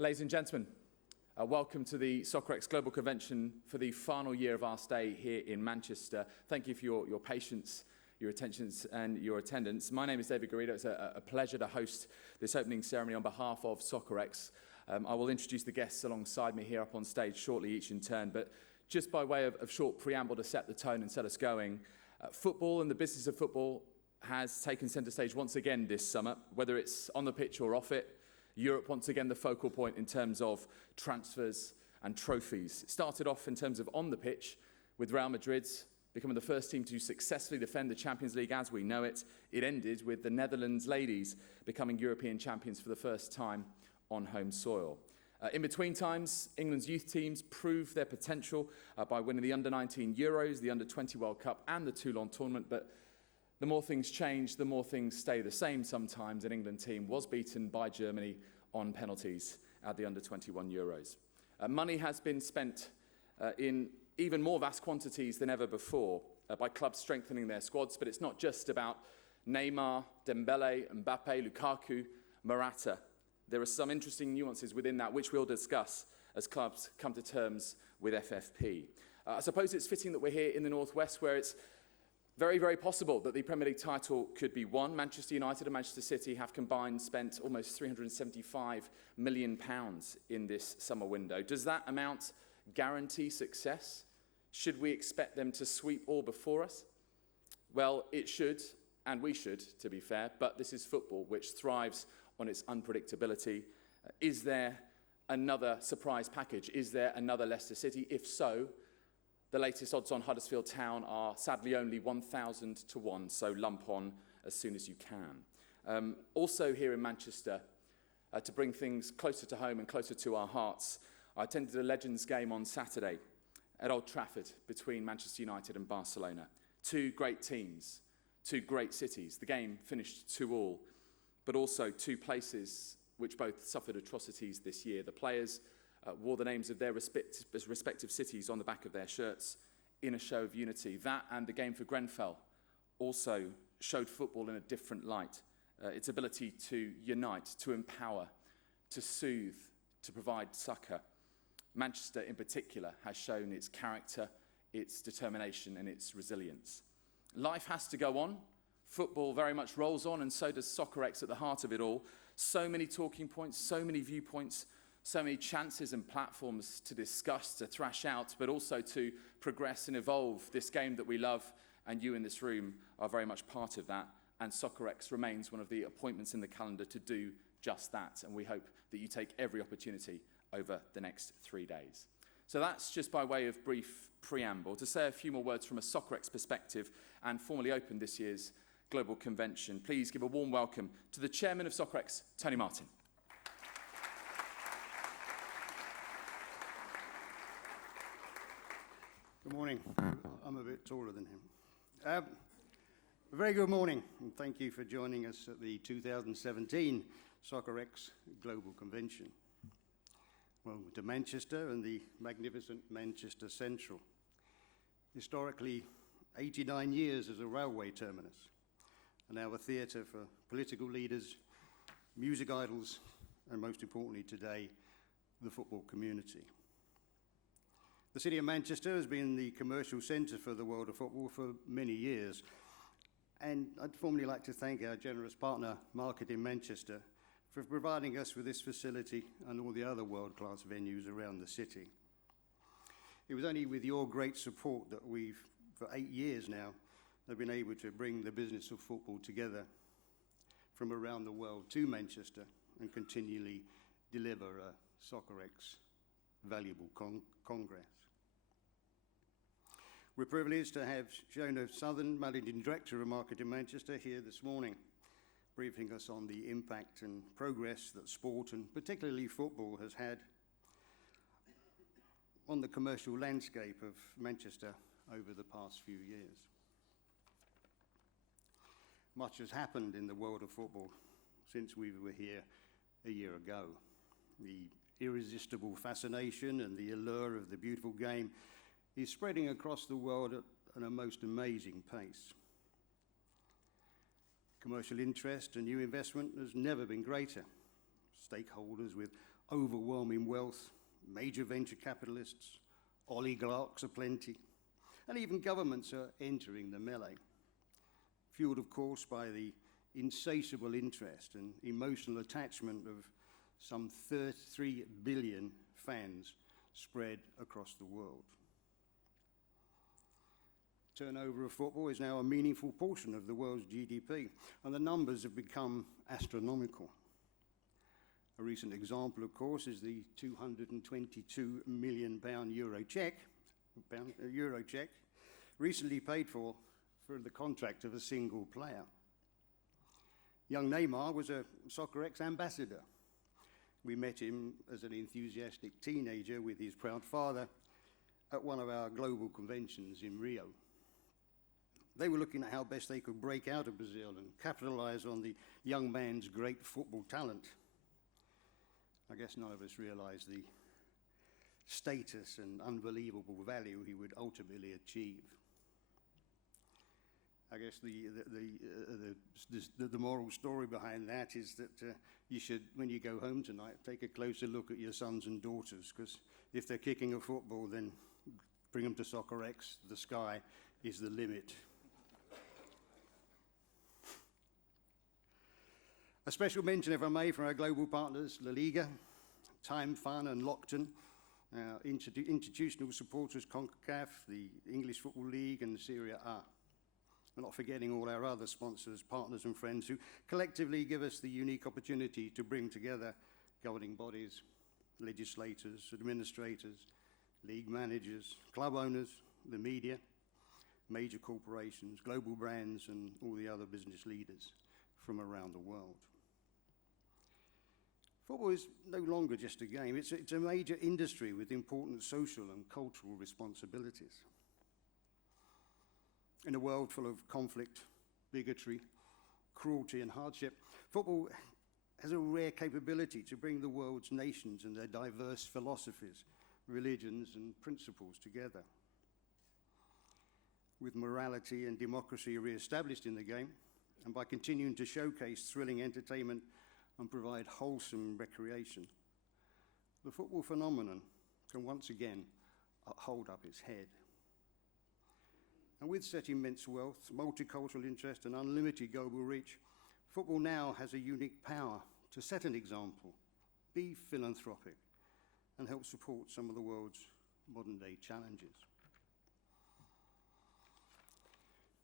Ladies and gentlemen, welcome to the Soccerex Global Convention for the final year of our stay here in Manchester. Thank you for your patience, your attention and your attendance. My name is David Garrido. It's a pleasure to host this opening ceremony on behalf of Soccerex. I will introduce the guests alongside me here up on stage shortly, each in turn, but just by way of short preamble to set the tone and set us going, football and the business of football has taken centre stage once again this summer, whether it's on the pitch or off it. Europe, once again, the focal point in terms of transfers and trophies. It started off in terms of on the pitch with Real Madrid becoming the first team to successfully defend the Champions League as we know it. It ended with the Netherlands ladies becoming European champions for the first time on home soil. In between times, England's youth teams proved their potential by winning the Under-19 Euros, the Under-20 World Cup and the Toulon tournament, but the more things change, the more things stay the same sometimes. An England team was beaten by Germany on penalties at the Under-21 Euros. Money has been spent in even more vast quantities than ever before by clubs strengthening their squads, but it's not just about Neymar, Dembele, Mbappe, Lukaku, Morata. There are some interesting nuances within that, which we'll discuss as clubs come to terms with FFP. I suppose it's fitting that we're here in the Northwest, where it's very, very possible that the Premier League title could be won. Manchester United and Manchester City have combined spent almost £375 million in this summer window. Does that amount guarantee success? Should we expect them to sweep all before us? Well, it should, and we should, to be fair, but this is football, which thrives on its unpredictability. Is there another surprise package? Is there another Leicester City? If so, the latest odds on Huddersfield Town are sadly only 1,000 to 1, so lump on as soon as you can. Also here in Manchester, to bring things closer to home and closer to our hearts, I attended a Legends game on Saturday at Old Trafford between Manchester United and Barcelona. Two great teams, two great cities. The game finished 2-2, but also two places which both suffered atrocities this year. The players wore the names of their respective cities on the back of their shirts in a show of unity. That and the game for Grenfell also showed football in a different light. Its ability to unite, to empower, to soothe, to provide succour. Manchester in particular has shown its character, its determination and its resilience. Life has to go on. Football very much rolls on, and so does Soccerex at the heart of it all. So many talking points, so many viewpoints, so many chances and platforms to discuss, to thrash out, but also to progress and evolve this game that we love, and you in this room are very much part of that. And Soccerex remains one of the appointments in the calendar to do just that, and we hope that you take every opportunity over the next 3 days. So that's just by way of brief preamble. To say a few more words from a Soccerex perspective and formally open this year's Global Convention, please give a warm welcome to the Chairman of Soccerex, Tony Martin. Good morning. I'm a bit taller than him. A very good morning, and thank you for joining us at the 2017 Soccerex Global Convention. Welcome to Manchester and the magnificent Manchester Central. Historically, 89 years as a railway terminus, and now a theatre for political leaders, music idols, and most importantly today, the football community. The City of Manchester has been the commercial centre for the world of football for many years, and I'd formally like to thank our generous partner, Marketing Manchester, for providing us with this facility and all the other world-class venues around the city. It was only with your great support that we've, for 8 years now, have been able to bring the business of football together from around the world to Manchester and continually deliver a Soccerex valuable congress. We're privileged to have Sheona, Managing Director of Marketing Manchester, here this morning, briefing us on the impact and progress that sport, and particularly football, has had on the commercial landscape of Manchester over the past few years. Much has happened in the world of football since we were here a year ago. The irresistible fascination and the allure of the beautiful game is spreading across the world at a most amazing pace. Commercial interest and new investment has never been greater. Stakeholders with overwhelming wealth, major venture capitalists, oligarchs aplenty, and even governments are entering the melee, fueled, of course, by the insatiable interest and emotional attachment of some 33 billion fans spread across the world. Turnover of football is now a meaningful portion of the world's GDP, and the numbers have become astronomical. A recent example, of course, is the £222 million Euro check, recently paid for the contract of a single player. Young Neymar was a Soccerex ambassador. We met him as an enthusiastic teenager with his proud father at one of our global conventions in Rio. They were looking at how best they could break out of Brazil and capitalize on the young man's great football talent. I guess none of us realized the status and unbelievable value he would ultimately achieve. I guess the moral story behind that is that you should, when you go home tonight, take a closer look at your sons and daughters, because if they're kicking a football, then bring them to Soccerex. The sky is the limit. A special mention, if I may, for our global partners, La Liga, Time Fun and Lockton, institutional supporters, CONCACAF, the English Football League and Serie A. We're not forgetting all our other sponsors, partners and friends who collectively give us the unique opportunity to bring together governing bodies, legislators, administrators, league managers, club owners, the media, major corporations, global brands and all the other business leaders from around the world. Football is no longer just a game. It's a major industry with important social and cultural responsibilities. In a world full of conflict, bigotry, cruelty and hardship, football has a rare capability to bring the world's nations and their diverse philosophies, religions and principles together. With morality and democracy re-established in the game, and by continuing to showcase thrilling entertainment and provide wholesome recreation, the football phenomenon can once again hold up its head. And with such immense wealth, multicultural interest and unlimited global reach, football now has a unique power to set an example, be philanthropic, and help support some of the world's modern-day challenges.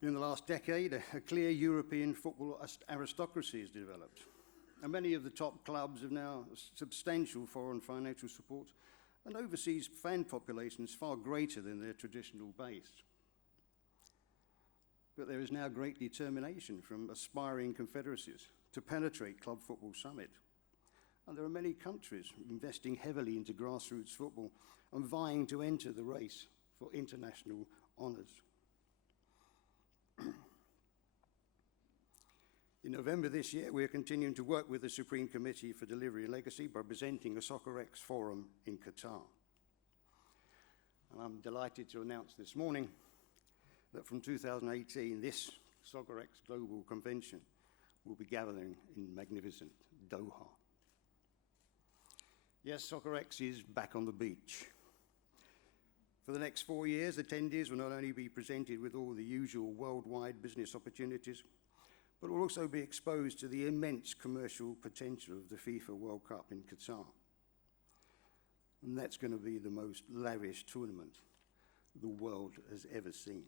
In the last decade, a clear European football aristocracy has developed, and many of the top clubs have now substantial foreign financial support and overseas fan populations far greater than their traditional base. But there is now great determination from aspiring confederacies to penetrate club football summit. And there are many countries investing heavily into grassroots football and vying to enter the race for international honours. In November this year, we are continuing to work with the Supreme Committee for Delivery and Legacy by presenting a Soccerex forum in Qatar. And I'm delighted to announce this morning that from 2018, this Soccerex Global Convention will be gathering in magnificent Doha. Yes, Soccerex is back on the beach. For the next 4 years, attendees will not only be presented with all the usual worldwide business opportunities, but will also be exposed to the immense commercial potential of the FIFA World Cup in Qatar. And that's going to be the most lavish tournament the world has ever seen.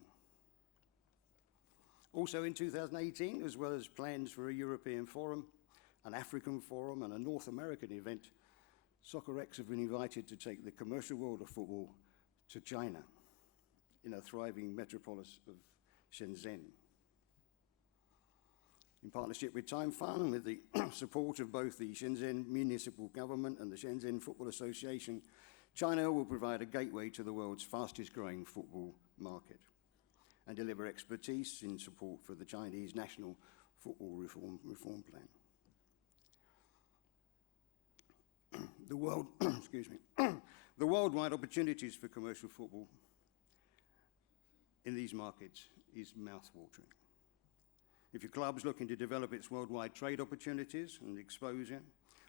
Also in 2018, as well as plans for a European forum, an African forum and a North American event, Soccerex have been invited to take the commercial world of football to China in a thriving metropolis of Shenzhen. In partnership with Time Fun, with the support of both the Shenzhen Municipal Government and the Shenzhen Football Association, China will provide a gateway to the world's fastest growing football market and deliver expertise in support for the Chinese National Football Reform Plan. The worldwide opportunities for commercial football in these markets is mouth-watering. If your club's looking to develop its worldwide trade opportunities and exposure,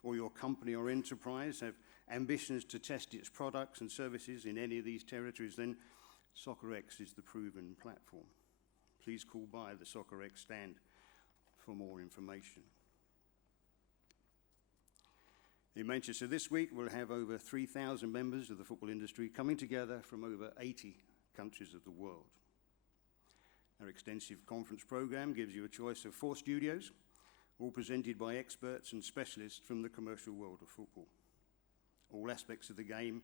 or your company or enterprise have ambitions to test its products and services in any of these territories, then Soccerex is the proven platform. Please call by the Soccerex stand for more information. In Manchester this week, we'll have over 3,000 members of the football industry coming together from over 80 countries of the world. Our extensive conference program gives you a choice of 4 studios, all presented by experts and specialists from the commercial world of football, all aspects of the game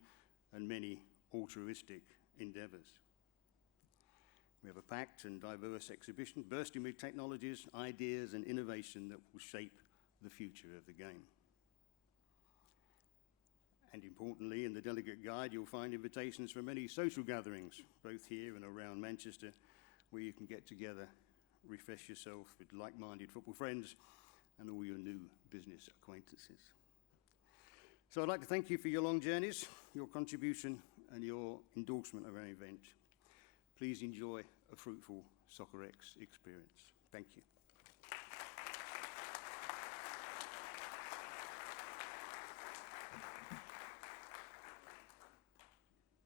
and many altruistic endeavours. We have a packed and diverse exhibition bursting with technologies, ideas and innovation that will shape the future of the game. And importantly, in the delegate guide, you'll find invitations for many social gatherings, both here and around Manchester, where you can get together, refresh yourself with like-minded football friends and all your new business acquaintances. So I'd like to thank you for your long journeys, your contribution and your endorsement of our event. Please enjoy a fruitful Soccerex experience. Thank you.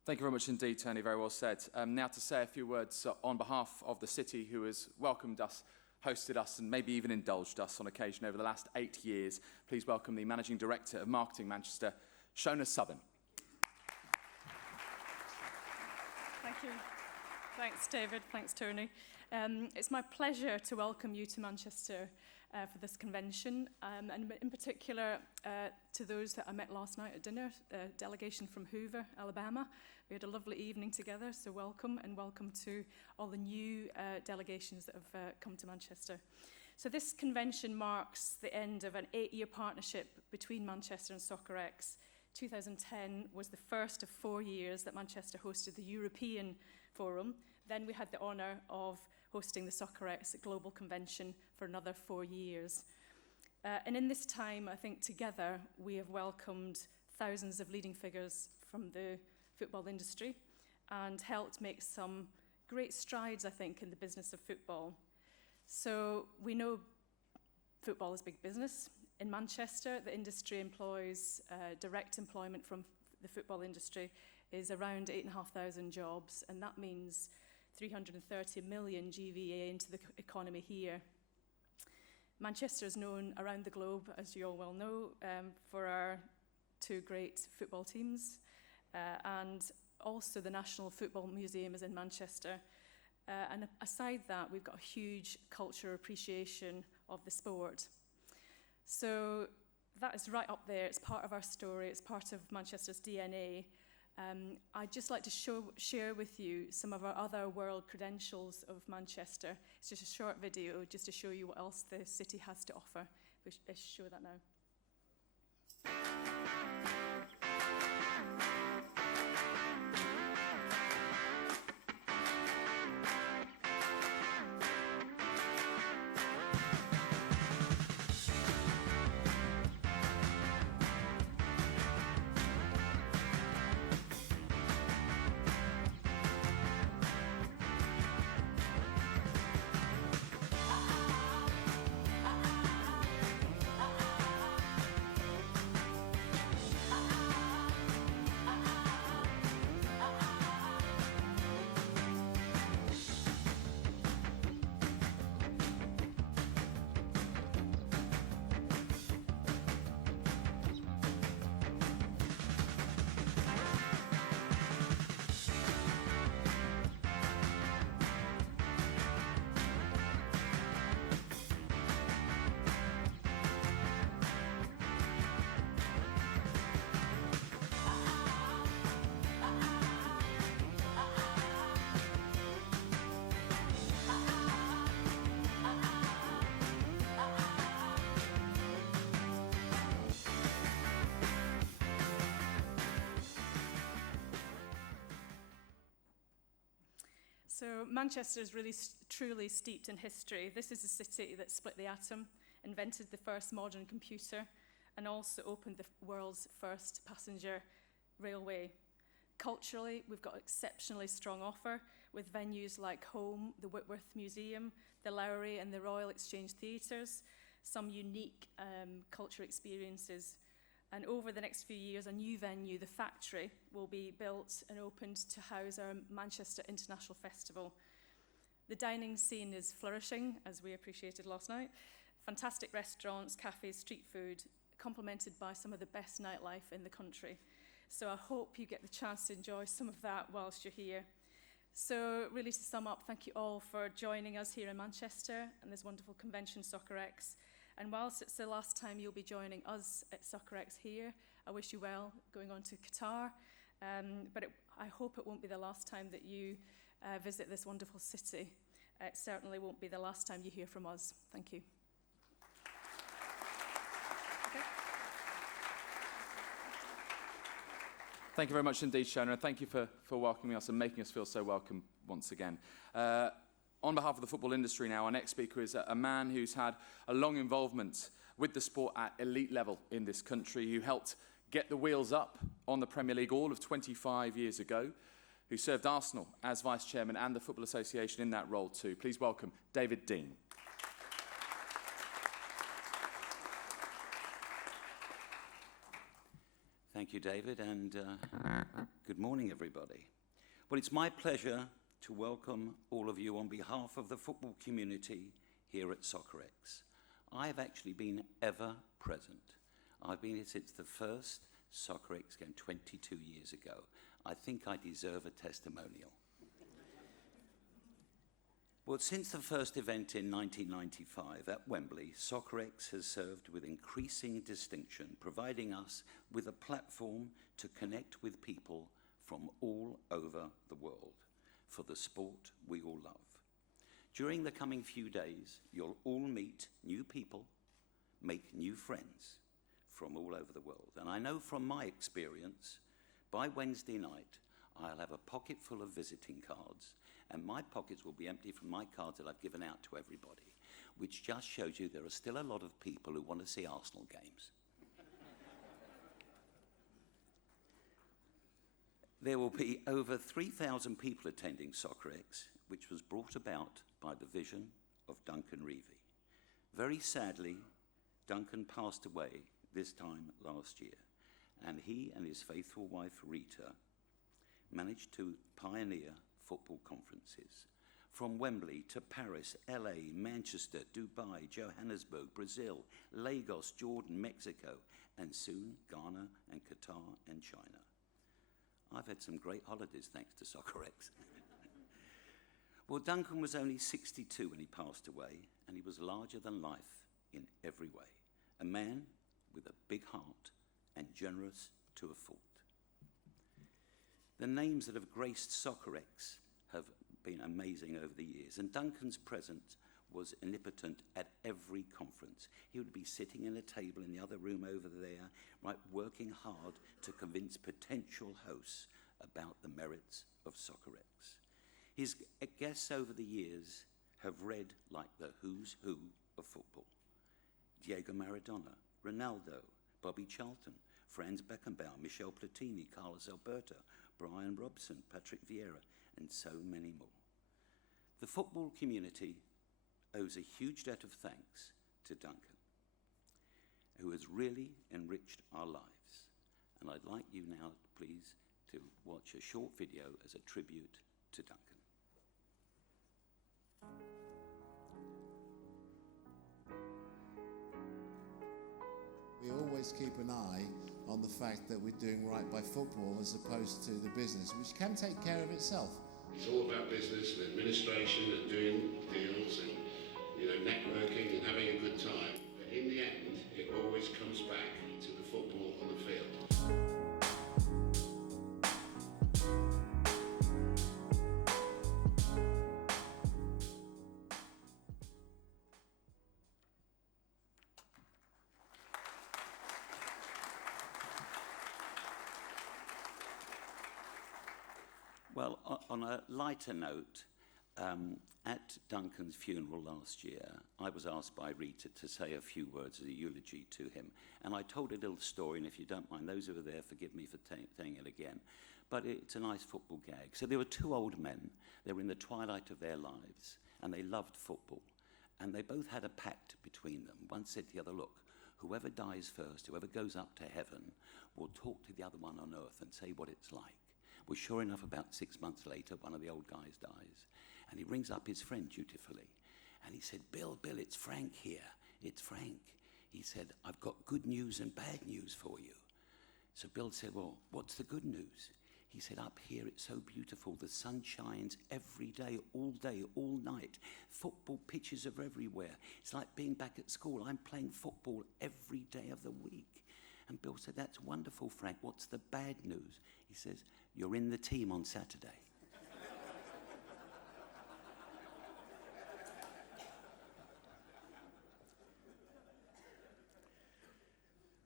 Thank you very much indeed, Tony. Very well said. Now to say a few words on behalf of the city who has welcomed us, hosted us, and maybe even indulged us on occasion over the last 8 years. Please welcome the Managing Director of Marketing Manchester, Sheona. Thank you. Thanks, David. Thanks, Tony. It's my pleasure to welcome you to Manchester for this convention, and in particular to those that I met last night at dinner, a delegation from Hoover, Alabama. We had a lovely evening together, so welcome, and welcome to all the new delegations that have come to Manchester. So this convention marks the end of an 8-year partnership between Manchester and Soccerex. 2010 was the first of 4 years that Manchester hosted the European Forum. Then we had the honour of hosting the Soccerex Global Convention for another 4 years. And in this time, I think together, we have welcomed thousands of leading figures from the football industry and helped make some great strides, I think, in the business of football. So we know football is big business. In Manchester, the industry employs, direct employment from the football industry is around 8,500 jobs, and that means 330 million GVA into the economy here. Manchester is known around the globe, as you all well know, for our 2 great football teams, and also the National Football Museum is in Manchester. And aside that, we've got a huge cultural appreciation of the sport. So that is right up there. It's part of our story. It's part of Manchester's DNA. I'd just like to share with you some of our other world credentials of Manchester. It's just a short video just to show you what else the city has to offer. Let's show that now. So Manchester is really truly steeped in history. This is a city that split the atom, invented the first modern computer, and also opened the world's first passenger railway. Culturally, we've got an exceptionally strong offer with venues like Home, the Whitworth Museum, the Lowry and the Royal Exchange Theatres, some unique cultural experiences And over the next few years, a new venue, the Factory, will be built and opened to house our Manchester International Festival. The dining scene is flourishing, as we appreciated last night. Fantastic restaurants, cafes, street food, complemented by some of the best nightlife in the country. So I hope you get the chance to enjoy some of that whilst you're here. So really, to sum up, thank you all for joining us here in Manchester and this wonderful convention, Soccerex. And whilst it's the last time you'll be joining us at Soccerex here, I wish you well going on to Qatar. But I hope it won't be the last time that you visit this wonderful city. It certainly won't be the last time you hear from us. Thank you. Okay. Thank you very much indeed, Sheona. Thank you for welcoming us and making us feel so welcome once again. On behalf of the football industry now, our next speaker is a man who's had a long involvement with the sport at elite level in this country, who helped get the wheels up on the Premier League all of 25 years ago, who served Arsenal as Vice Chairman and the Football Association in that role too. Please welcome Dein. Thank you, David, and good morning, everybody. Well, it's my pleasure to welcome all of you on behalf of the football community here at Soccerex. I have actually been ever present. I've been here since the first Soccerex game 22 years ago. I think I deserve a testimonial. Well, since the first event in 1995 at Wembley, Soccerex has served with increasing distinction, providing us with a platform to connect with people from all over the world for the sport we all love. During the coming few days, you'll all meet new people, make new friends from all over the world. And I know from my experience, by Wednesday night, I'll have a pocket full of visiting cards, and my pockets will be empty from my cards that I've given out to everybody, which just shows you there are still a lot of people who want to see Arsenal games. There will be over 3,000 people attending Soccerex, which was brought about by the vision of Duncan Reevy. Very sadly, Duncan passed away this time last year, and he and his faithful wife Rita managed to pioneer football conferences from Wembley to Paris, LA, Manchester, Dubai, Johannesburg, Brazil, Lagos, Jordan, Mexico, and soon Ghana and Qatar and China. I've had some great holidays thanks to Soccerex. Well, Duncan was only 62 when he passed away, and he was larger than life in every way. A man with a big heart and generous to a fault. The names that have graced Soccerex have been amazing over the years, and Duncan's presence was omnipotent at every conference. He would be sitting in a table in the other room over there, right, working hard to convince potential hosts about the merits of Soccerex. His guests over the years have read like the who's who of football. Diego Maradona, Ronaldo, Bobby Charlton, Franz Beckenbauer, Michel Platini, Carlos Alberto, Brian Robson, Patrick Vieira, and so many more. The football community owes a huge debt of thanks to Duncan, who has really enriched our lives. And I'd like you now, please, to watch a short video as a tribute to Duncan. We always keep an eye on the fact that we're doing right by football as opposed to the business, which can take care of itself. It's all about business and administration and doing deals and, networking and having a good time. But in the end, it always comes back to the football on the field. Well, on a lighter note, at Duncan's funeral last year, I was asked by Rita to say a few words as a eulogy to him. And I told a little story, and if you don't mind, those who were there, forgive me for saying it again. But it's a nice football gag. So there were two old men. They were in the twilight of their lives, and they loved football. And they both had a pact between them. One said to the other, look, whoever dies first, whoever goes up to heaven, will talk to the other one on earth and say what it's like. Well, sure enough, about 6 months later, one of the old guys dies, and he rings up his friend dutifully, and he said, Bill, it's Frank here. It's Frank. He said, I've got good news and bad news for you. So Bill said, well, what's the good news? He said, up here it's so beautiful. The sun shines every day, all night. Football pitches are everywhere. It's like being back at school. I'm playing football every day of the week. And Bill said, that's wonderful, Frank. What's the bad news? He says, you're in the team on Saturday.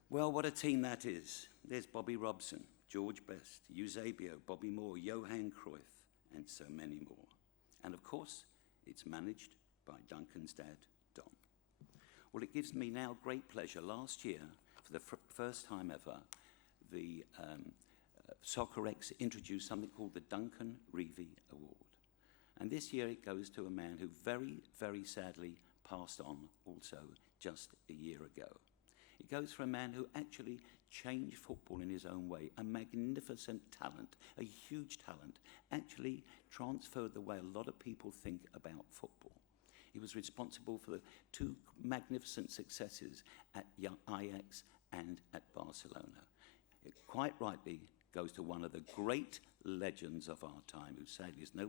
Well, what a team that is. There's Bobby Robson, George Best, Eusebio, Bobby Moore, Johan Cruyff, and so many more. And of course, it's managed by Duncan's dad, Don. Well, it gives me now great pleasure. Last year, for the first time ever, the Soccerex introduced something called the Duncan Reevy Award. And this year it goes to a man who very, very sadly passed on also just a year ago. It goes for a man who actually changed football in his own way, a magnificent talent, a huge talent, actually transferred the way a lot of people think about football. He was responsible for the two magnificent successes at Ajax and at Barcelona. It quite rightly goes to one of the great legends of our time, who sadly is no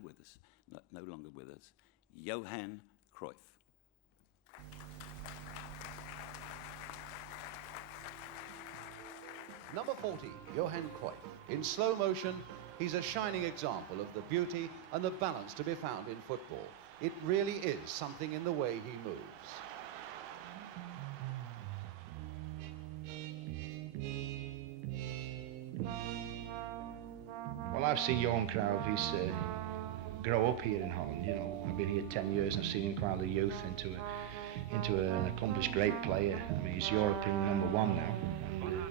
longer with us, Johan Cruyff. Number 40, Johan Cruyff. In slow motion, he's a shining example of the beauty and the balance to be found in football. It really is something in the way he moves. Well, I've seen Johan Cruyff. He's grow up here in Holland. You know, I've been here 10 years and I've seen him come out of the youth into an accomplished great player. I mean, he's European #1 now.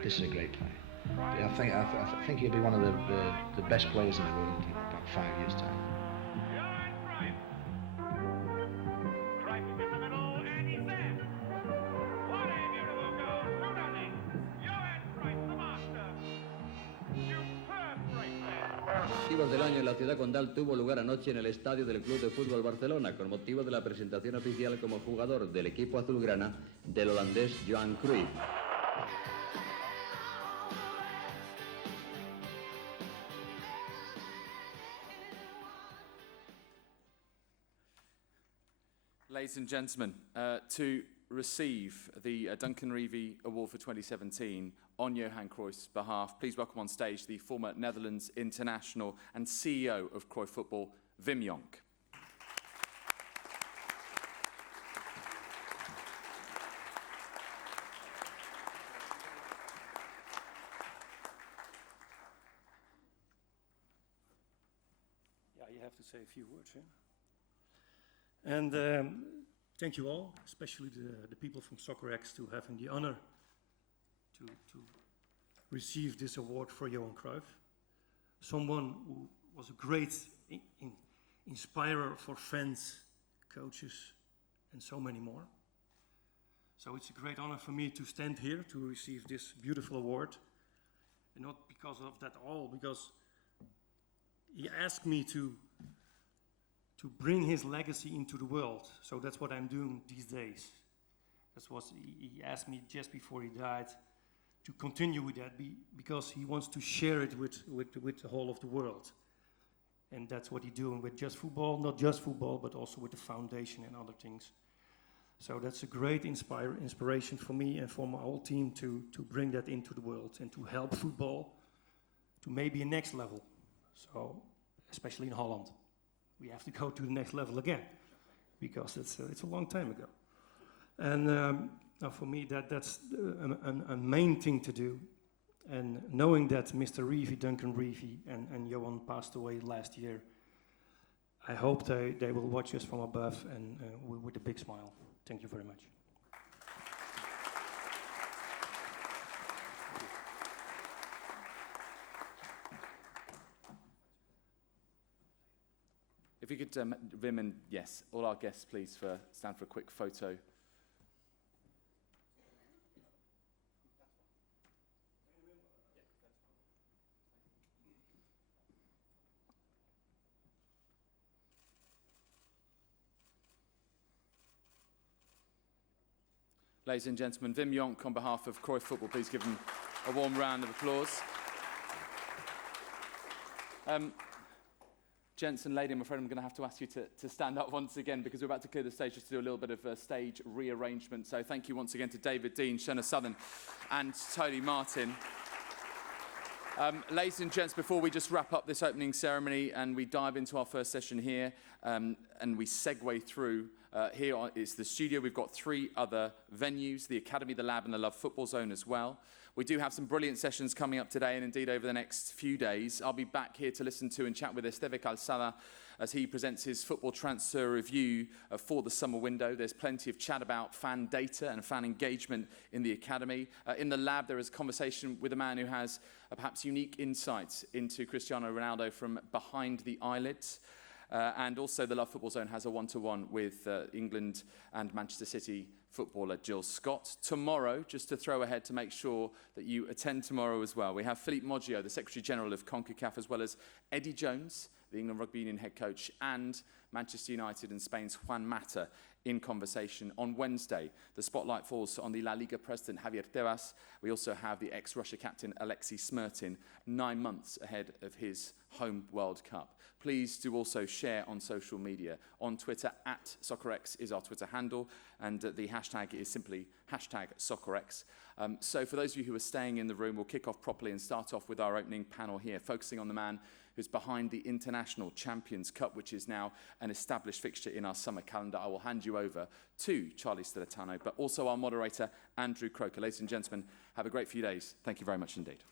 This is a great player. I think he'll be one of the best players in the world in about 5 years' time. Johan Cruyff. Cruyff is in the middle, and he's there. What a beautiful goal. 2-0. Johan Cruyff, the master. Superb break there. Del año en la ciudad condal tuvo lugar anoche en el estadio del Club de Fútbol Barcelona con motivo de la presentación oficial como jugador del equipo azulgrana del holandés Johan Cruyff. Ladies and gentlemen, to receive the Duncan Reevy Award for 2017 on Johan Cruyff's behalf, please welcome on stage the former Netherlands international and CEO of Cruyff Football, Wim Jonk. Yeah, you have to say a few words, yeah? And thank you all, especially the people from Soccerex, to having the honor to receive this award for Johan Cruyff. Someone who was a great inspirer for fans, coaches, and so many more. So it's a great honor for me to stand here to receive this beautiful award. And not because of that all, because he asked me to bring his legacy into the world. So that's what I'm doing these days. That's what he asked me just before he died, to continue with that, because he wants to share it with the whole of the world. And that's what he's doing with just football, not just football, but also with the foundation and other things. So that's a great inspiration for me and for my whole team to bring that into the world and to help football to maybe a next level. So, especially in Holland. We have to go to the next level again, because it's a long time ago. And now for me, that's a main thing to do. And knowing that Mr. Reevy, Duncan Reevy, and Johan passed away last year, I hope they will watch us from above and with a big smile. Thank you very much. If you could, Wim and yes, all our guests, please stand for a quick photo. ladies and gentlemen, Wim Jonk on behalf of Cruyff Football. Please give him a warm round of applause. Gents and lady, I'm afraid I'm going to have to ask you to stand up once again because we're about to clear the stage just to do a little bit of stage rearrangement. So thank you once again to David, Dein, Sheona Southern and Tony Martin. Ladies and gents, before we just wrap up this opening ceremony and we dive into our first session here and we segue through, here is the studio. We've got 3 other venues, the Academy, the Lab and the Love Football Zone as well. We do have some brilliant sessions coming up today and indeed over the next few days. I'll be back here to listen to and chat with Esteve Calzada as he presents his football transfer review for the summer window. There's plenty of chat about fan data and fan engagement in the Academy. In the Lab, there is a conversation with a man who has perhaps unique insights into Cristiano Ronaldo from behind the eyelids. And also the Love Football Zone has a one-to-one with England and Manchester City footballer Jill Scott. Tomorrow, just to throw ahead to make sure that you attend tomorrow as well, we have Philippe Moggio, the Secretary General of CONCACAF, as well as Eddie Jones, the England Rugby Union head coach, and Manchester United and Spain's Juan Mata in conversation. On Wednesday, the spotlight falls on the La Liga president, Javier Tebas. We also have the ex-Russia captain, Alexei Smirtin, 9 months ahead of his home World Cup. Please do also share on social media. On Twitter, @Soccerex is our Twitter handle, and the hashtag is simply #Soccerex. So for those of you who are staying in the room, we'll kick off properly and start off with our opening panel here, focusing on the man who's behind the International Champions Cup, which is now an established fixture in our summer calendar. I will hand you over to Charlie Stiletano, but also our moderator, Andrew Croker. Ladies and gentlemen, have a great few days. Thank you very much indeed.